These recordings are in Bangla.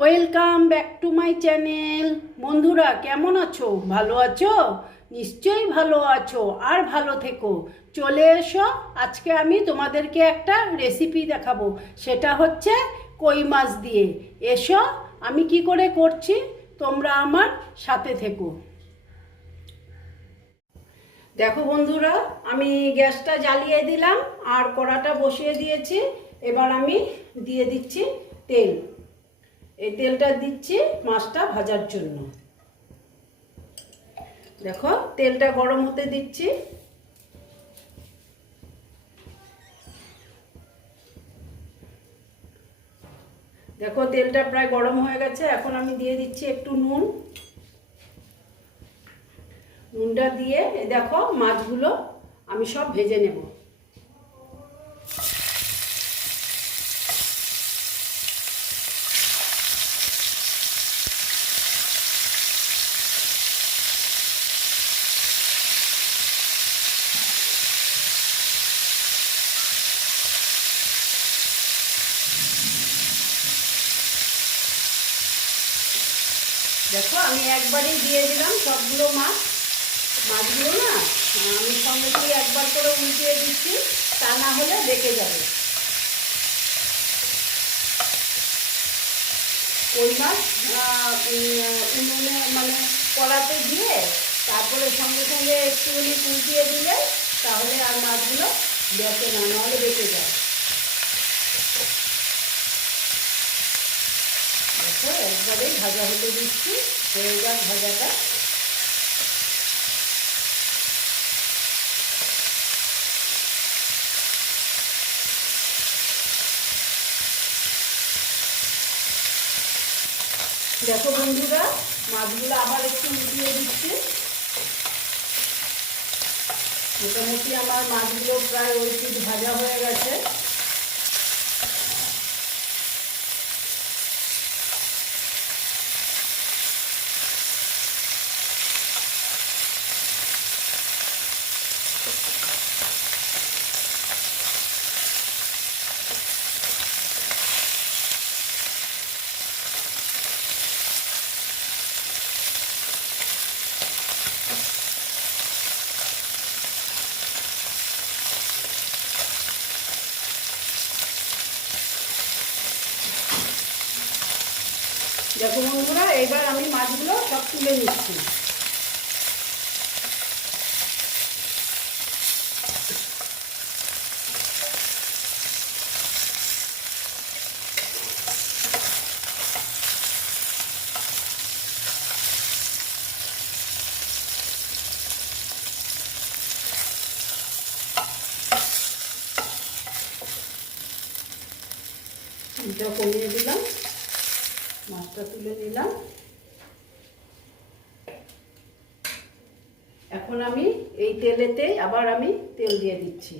Welcome back to my channel বন্ধুরা, কেমন আছো? ভালো আছো? নিশ্চয়ই ভালো আছো আর ভালো থেকো। চলে এসো, আজকে আমি তোমাদেরকে একটা রেসিপি দেখাবো। সেটা হচ্ছে কই মাছ দিয়ে। এসো, আমি কি করে করছি? তোমরা আমার সাথে থেকো। দেখো বন্ধুরা, আমি গ্যাসটা জ্বালিয়ে দিলাম আর কড়াটা বসিয়ে দিয়েছি। এবার আমি দিয়ে দিচ্ছি তেল। এই তেলটা দিচ্ছি মাছটা ভাজার জন্য। দেখো, তেলটা গরম হতে দিচ্ছি। দেখো, তেলটা প্রায় গরম হয়ে গেছে। এখন আমি দিয়ে দিচ্ছি একটু নুন। নুনটা দিয়ে, দেখো, মাছগুলো আমি সব ভেজে নেব। দেখো, আমি একবারেই দিয়ে দিলাম সবগুলো মাছ। মাছগুলো না আমি সঙ্গে সঙ্গে একবার করে উল্টিয়ে দিচ্ছি, তা না হলে বেঁকে যাবে। ওই মাছ উনুনে মানে কড়াতে দিয়ে তারপরে সঙ্গে সঙ্গে একটুখানি উল্টিয়ে দিলে তাহলে আর মাছগুলো বেঁকে না নাহলে বেঁকে যায়। দেখো একবারেই ভাজা হতে দিচ্ছি। হয়ে যাক ভাজাটা। দেখো বন্ধুরা, মাছগুলো আবার একটু উঠিয়ে দিচ্ছি। মোটামুটি আমার মাছগুলো প্রায় ওই ভাজা হয়ে গেছে। দেখো বন্ধুরা এবার আমি মাছগুলো সব তুলে নিচ্ছি। কমিয়ে দিলাম। মাছটা তুলে নিলাম। এখন আমি এই তেলেতে আবার আমি তেল দিয়ে দিচ্ছি।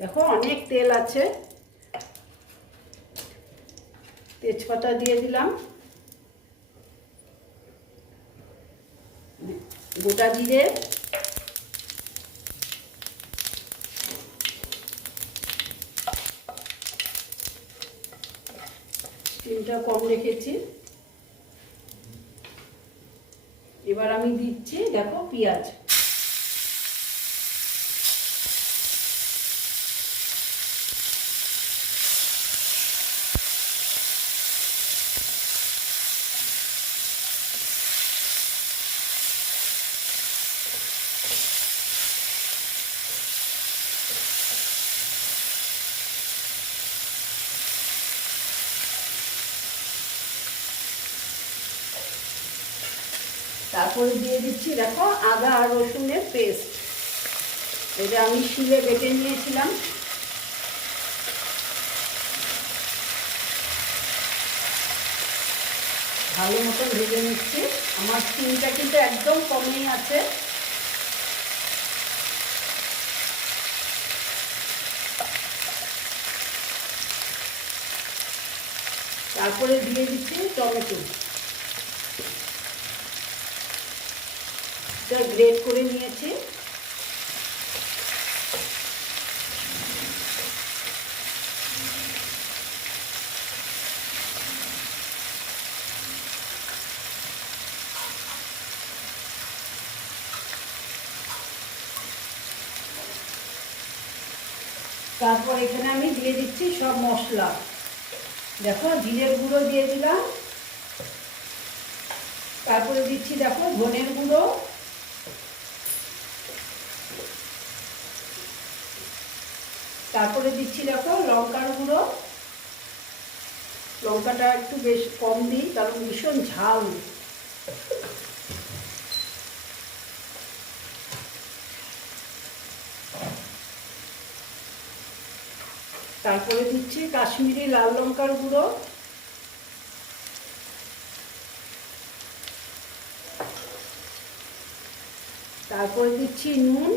দেখো অনেক তেল আছে। তেজপাতা দিয়ে দিলাম। গোটা জিরে। চিনটা কম রেখেছি। এবার আমি দিচ্ছি দেখো পেঁয়াজ। তারপরে দিয়ে দিচ্ছি, দেখো, আদা আর রসুনের পেস্ট। এটা আমি শিলে বেটে নিয়েছিলাম। ভালো মতন ভেজে নিচ্ছি। আমার স্কিনটা কিন্তু একদম কমেই আছে। তারপরে দিয়ে দিচ্ছি টমেটো। পেঁয়াজটা গ্রেট করে নিয়েছি। তারপর এখানে আমি দিয়ে দিচ্ছি সব মশলা। দেখো, জিরের গুঁড়ো দিয়ে দিলাম। তারপরে দিচ্ছি, দেখো, ধনের গুঁড়ো। তারপরে দিচ্ছি দেখো লঙ্কার গুঁড়ো। লঙ্কাটা একটু বেশ কম দিই, কারণ ভীষণ ঝাল। তারপরে দিচ্ছি কাশ্মীরি লাল লঙ্কার গুঁড়ো। তারপরে দিচ্ছি নুন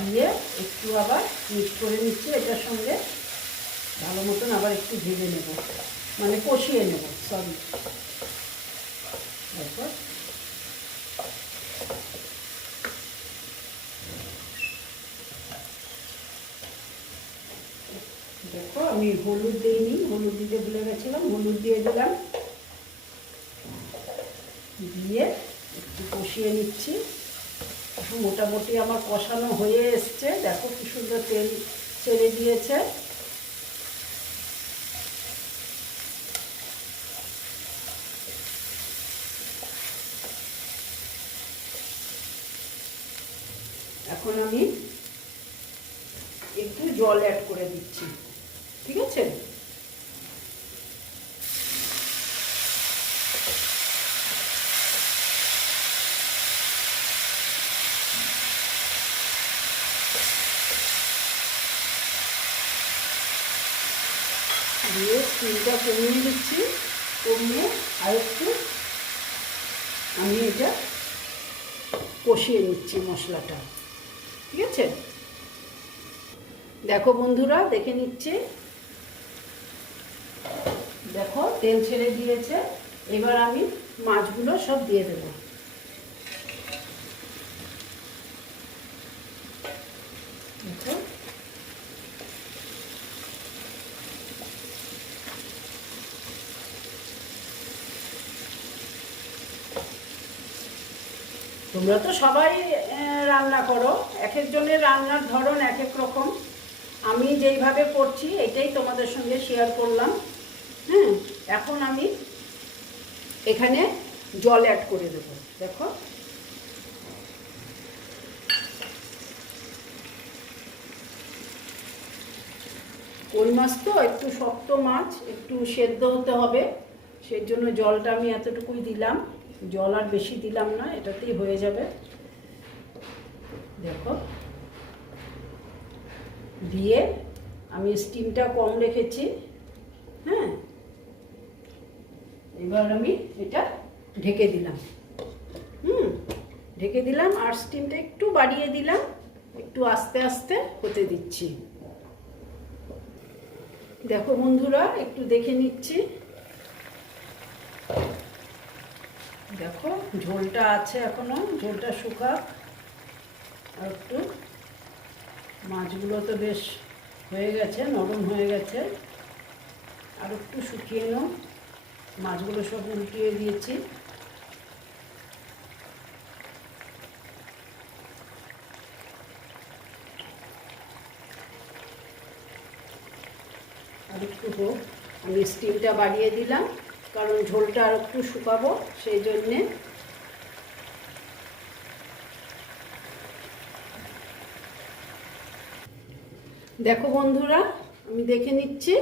দিয়ে একটু আবার মিক্স করে নিচ্ছি, এটার সঙ্গে ভালো মতন আবার একটু ভেজে নেব। মানে কষিয়ে নেব সরি তারপর দেখো, আমি হলুদ দিইনি হলুদ দিতে ভুলে গেছিলাম, হলুদ দিয়ে দিলাম। দিয়ে একটু কষিয়ে নিচ্ছি। মোটামুটি আমার কষানো হয়ে এসছে। দেখো কি সুন্দর তেল ছেড়ে দিয়েছে এখন আমি একটু জল অ্যাড করে দিচ্ছি ঠিক আছে স্টিমটা কমিয়ে দিচ্ছি কমিয়ে আর একটু আমি এটা কষিয়ে নিচ্ছি মশলাটা। ঠিক আছে? দেখো বন্ধুরা, দেখে নিচ্ছি। দেখো, তেল ছেড়ে দিয়েছে। এবার আমি মাছগুলো সব দিয়ে দেব। দেখো তোমরা তো সবাই রান্না করো। এক একজনের রান্নার ধরন এক এক রকম। আমি যেইভাবে করছি, এটাই তোমাদের সঙ্গে শেয়ার করলাম। হ্যাঁ এখন আমি এখানে জল অ্যাড করে দেবো। দেখো। কই মাছ তো? একটু শক্ত মাছ, একটু সেদ্ধ হতে হবে। সেই জন্য জলটা আমি এতটুকুই দিলাম। জল আর বেশি দিলাম না, এটাতেই হয়ে যাবে। দেখো। দিয়ে আমি স্টিমটা কম রেখেছি হ্যাঁ? এবার আমি এটা ঢেকে দিলাম। হুম, ঢেকে দিলাম আর স্টিমটা একটু বাড়িয়ে দিলাম, একটু আস্তে আস্তে হতে দিচ্ছি। দেখো বন্ধুরা, একটু দেখে নিচ্ছি। দেখো, ঝোলটা আছে এখনও, ঝোলটা শুকাক আর একটু মাছগুলো তো বেশ হয়ে গেছে, নরম হয়ে গেছে। আর একটু শুকিয়ে নাও, মাছগুলো সব উল্টিয়ে দিয়েছি। আর একটু হোক, আমি স্টিমটা বাড়িয়ে দিলাম। কারণ ঝোলটা আর একটু শুকাবো, সেই জন্যে। দেখো বন্ধুরা, আমি দেখে নিচ্ছি।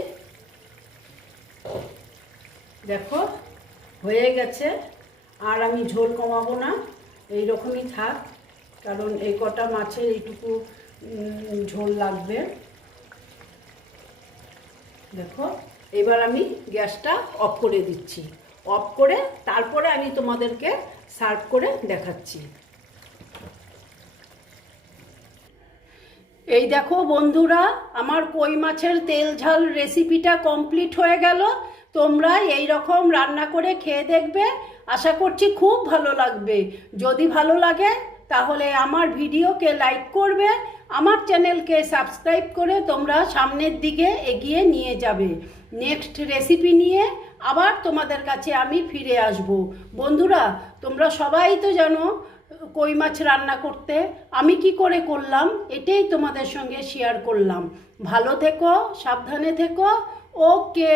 দেখো, হয়ে গেছে। আর আমি ঝোল কমাবো না এই রকমই থাক, কারণ এই কটা মাছের এইটুকু ঝোল লাগবে। দেখো। এবার আমি গ্যাসটা অফ করে দিচ্ছি। অফ করে তারপরে আমি তোমাদেরকে সার্ভ করে দেখাচ্ছি। এই দেখো বন্ধুরা, আমার কই মাছের তেল ঝাল রেসিপিটা কমপ্লিট হয়ে গেল। তোমরা এই রকম রান্না করে খেয়ে দেখবে। আশা করছি খুব ভালো লাগবে। যদি ভালো লাগে, তাহলে আমার ভিডিওকে লাইক করবে। আমার চ্যানেলকে সাবস্ক্রাইব করে তোমরা সামনের দিকে এগিয়ে নিয়ে যাবে। নেক্সট রেসিপি নিয়ে আবার তোমাদের কাছে আমি ফিরে আসব। বন্ধুরা, তোমরা সবাই তো জানো কই মাছ রান্না করতে। আমি কি করে করলাম, এটাই তোমাদের সঙ্গে শেয়ার করলাম। ভালো থেকো, সাবধানে থেকো। ওকে।